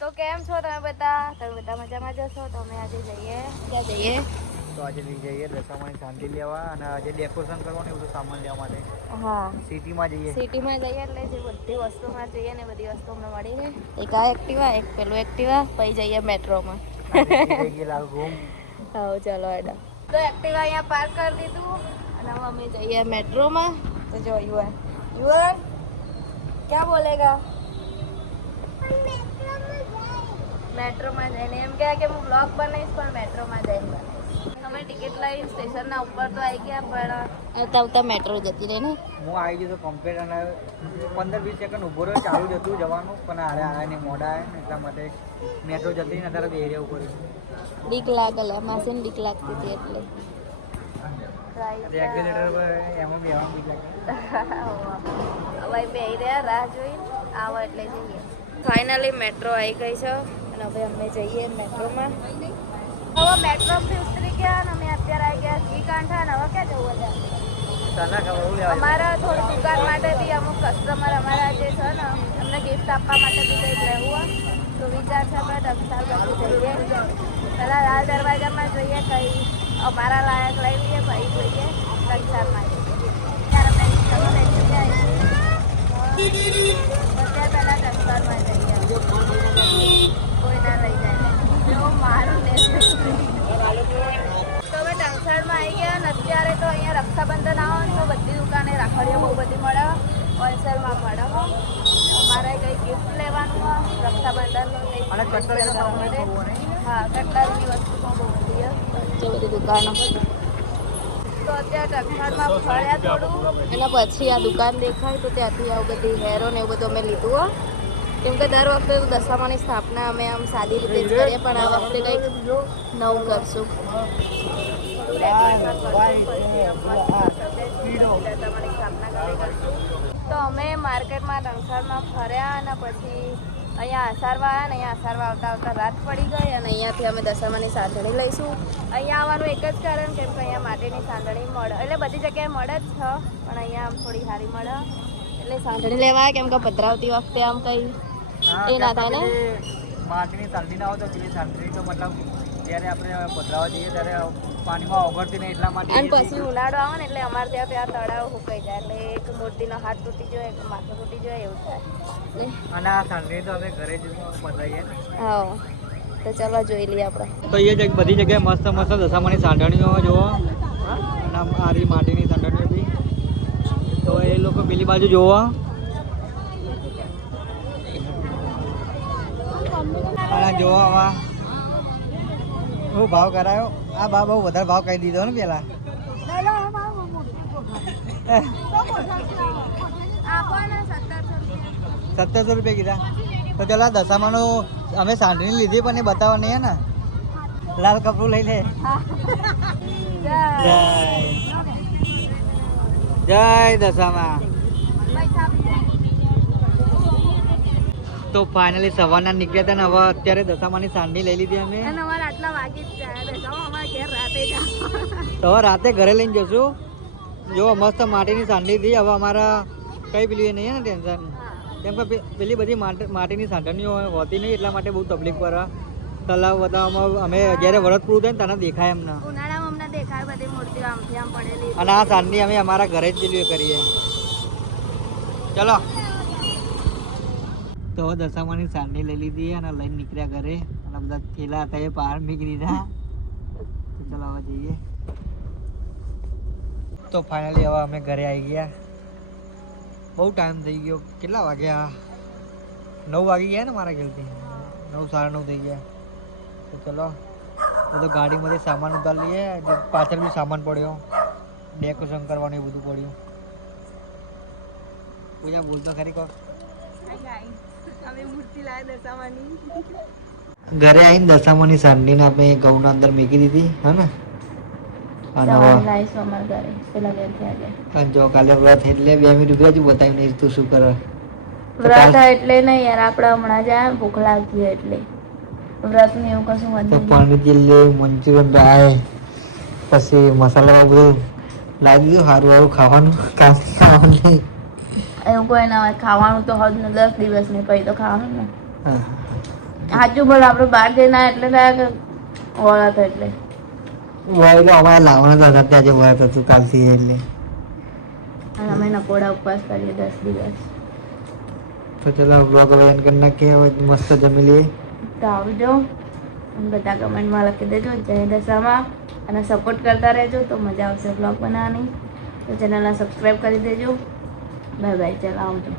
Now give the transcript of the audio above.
તો કેમ છો તમે બધા મજામાં જશો તો અમે આજે જઈએ ક્યાં જઈએ તો આજે લઈ જઈએ દશામાની શાંતિ લેવા અને આજે ડેકોરેશન કરવાનું બધું સામાન લેવા માટે હા સિટીમાં જઈએ. સિટીમાં જઈએ એટલે જે બધી વસ્તુમાં જઈએ ને બધી વસ્તુ અમને મળી રહે. એક આ એક્ટિવા એક પેલું એક્ટિવા પછી જઈએ મેટ્રોમાં. રેડી થઈ ગયેલા રૂમ. હા ચાલો હેડો તો એક્ટિવા અહીંયા પાર્ક કરી દીધું અને હવે અમે જઈએ મેટ્રોમાં તો જો યુવન ક્યાં બોલેગા મેટ્રોમાં જઈને એમ કહે કે હું બ્લોગ બનાવીશ પણ મેટ્રોમાં જઈને બનાવીશ. અમે ટિકિટ લઈ સ્ટેશનના ઉપર તો આવી ગયા પણ આવતા મેટ્રો જતી રહી ને હું આવી ગયો તો કમ્પ્લીટ અને 15-20 સેકન્ડ ઊભો રહ્યો ચાલુ જ હતું જવાનું પણ આરે ને મોડા આવે ને એટલા માટે મેટ્રો જતી ને અત્યારે બે એરિયા ઉપર બીક લાગેલા માસીને બીક લાગતી હતી એટલે રેગ્યુલેટર પર એમાં બેવાનું બીક લાગે. હવે બેહી રહ્યા રાહ જોઈને આવો એટલે જઈએ. ફાઇનલી મેટ્રો આવી ગઈ છે અને હવે અમે જઈએ મેટ્રોમાં. હવે મેટ્રોથી ઉતરી ગયા અને અમે અત્યારે આવી ગયા ઘી કાંઠા અને હવે ક્યાં જવું છે અમારા થોડી દુકાન માટે બી અમુક કસ્ટમર અમારા જે છે ને એમને ગિફ્ટ આપવા માટે બી કંઈક લેવું હોય તો વિચાર છે આપણે દક્ષાર બાજુ જઈએ પહેલાં લાલ દરવાજામાં જોઈએ કંઈ અમારા લાયક લઈ લઈએ ભાઈ જોઈએ દક્ષારમાં જઈએ ત્યારે મેં અત્યારે પહેલાં દક્ષારમાં જઈએ કોઈ ના લઈ જાય જો મારું ને તો અમે ડંસારમાં આવી ગયા અને અત્યારે તો અહીંયા રક્ષાબંધન આવે ને તો બધી દુકાને રાખડીઓ બહુ બધી મળે હોલસેલમાં મળે અમારે કંઈ ગિફ્ટ લેવાનું હોય રક્ષાબંધનનું મળે હા કટલેરીની વસ્તુ પણ બહુ બધી છે બધી દુકાનો તો અત્યારે ડંસારમાં ફર્યા થોડું એના પછી આ દુકાન દેખાય તો ત્યાંથી આવું બધી હેરો ને એવું બધું અમે લીધું હોય કેમ કે દર વખતે દશામાની સ્થાપના અમે આમ સાદી રીતે જ કરીએ પણ આ વખતે કંઈક નવું કરશું. તો અમે માર્કેટમાં ડંસારમાં ફર્યા અને પછી અહીંયા આસારવા આવ્યા ને અહીંયા આસારવા આવતા આવતા રાત પડી ગઈ અને અહીંયાથી અમે દશામાની સાંધણી લઈશું. અહીંયા આવવાનું એક જ કારણ કેમ કે અહીંયા માટીની સાંધણી મળે એટલે બધી જગ્યાએ મળે જ છે પણ અહીંયા આમ થોડી સારી મળે એટલે સાંધણી લેવા કેમ કે પધરાવતી વખતે આમ કંઈ એ ના થાય ને માટીની સાંધણી ના હોય તો પેલી સાંધણી તો મતલબ જ્યારે આપણે પધરાવા જઈએ ત્યારે પાણીમાં ઓગળતી નહીં એટલા માટે અને પછી ઉનાળો આવે ને એટલે અમારે ત્યાં તળાવ સુકાઈ જાય એટલે એક મૂર્તિનો હાથ તૂટી જાય એક માથું તૂટી જાય એવું થાય અને આ સાંધણી તો અમે ઘરે જ પધરાવીએ ને હા તો ચાલો જોઈ લઈએ આપણે તો એ જ બધી જગ્યાએ મસ્ત મસ્ત દશામાની સાંધણીઓ જોવો અને આરી માટીની સાંધણીઓ બી તો એ લોકો પેલી બાજુ જોવો અને જોવો આવા હું ભાવ કરાયો આ બહુ વધારે ભાવ કહી દીધો ને પેલા 1700 રૂપિયા કીધા તો ચાલો દશામાનો અમે સાંધણી લીધી પણ એ બતાવવા નહીં ને લાલ કપડું લઈ લે જય દશામાં. તો ફાઇનલી સવારના નીકળ્યા હતા ને હવે અત્યારે દશામાની સાંધણી લઈ લીધી અમે તો હવે રાતે ઘરે લઈને જશું. જો મસ્ત માટીની સાંધણી હતી હવે અમારા કઈ પેલી નહીં ને ટેન્શન કેમ કે પેલી બધી માટીની સાંધણીઓ હોતી નહીં એટલા માટે બહુ તકલીફ પડે. તલાવ બતાવવામાં અમે જ્યારે વરસ પૂરું થાય ને તને દેખાય એમને અને આ સાંધણી અમે અમારા ઘરે જ ડિલિવરી કરીએ. ચલો તો દશામાની સાંધણી લઈ લીધી અને લઈને નીકળ્યા ઘરે અને બધા થેલા હતા એ બહાર નીકળી દીધા. તો ચલો હવે જઈએ. તો ફાઇનલી હવે અમે ઘરે આવી ગયા. બહુ ટાઈમ થઈ ગયો. કેટલા વાગ્યા 9 વાગી ગયા ને મારા ઘરેથી 9 સાડા 9 થઈ ગયા. તો ચલો બધો ગાડીમાંથી સામાન ઉતાર લઈએ. પાછળ બી સામાન પડ્યો ડેકોરેશન કરવાનું એ બધું પડ્યું. પૂજા બોલતો ખરી કહો. ઘરે આવીને દશામાની સાંધણીને આપણે ઘઉંના અંદર મૂકી દીધી હે ને અને જો કાલે વ્રત એટલે 2 મિનિટ ઉભી જ બતાવી નહીં તું શું કરે વ્રત એટલે નહીં યાર આપણે હમણાં જ ભૂખ લાગતી એટલે વ્રત ને એવું કશું વધુ પનીર ચીલી મંચુરિયન રાય પછી મસાલા બધું લાવી દીધું સારું સારું ખાવાનું ખાવાનું એવું કોઈ ના હોય ખાવાનું તો હદ ને 10 દિવસ ને પછી તો ખાવાનું ને સાચું બોલ આપણે બહાર જઈને એટલે થયા કે વળત એટલે વાયલો અમારે લાવવાના હતા ત્યાં જે વાત હતું કાલથી એટલે અને અમે નકોડા ઉપવાસ કરીએ 10 દિવસ. તો ચલો બ્લોગ હવે એન્ડ કરી નાખીએ. હવે મસ્ત જમી લઈએ. તો આવજો અને બધા કમેન્ટમાં લખી દેજો જય દશામાં અને સપોર્ટ કરતા રહેજો તો મજા આવશે બ્લોગ બનાવવાની. તો ચેનલને સબસ્ક્રાઈબ કરી દેજો. બાય બાય, ચાલો આવજો.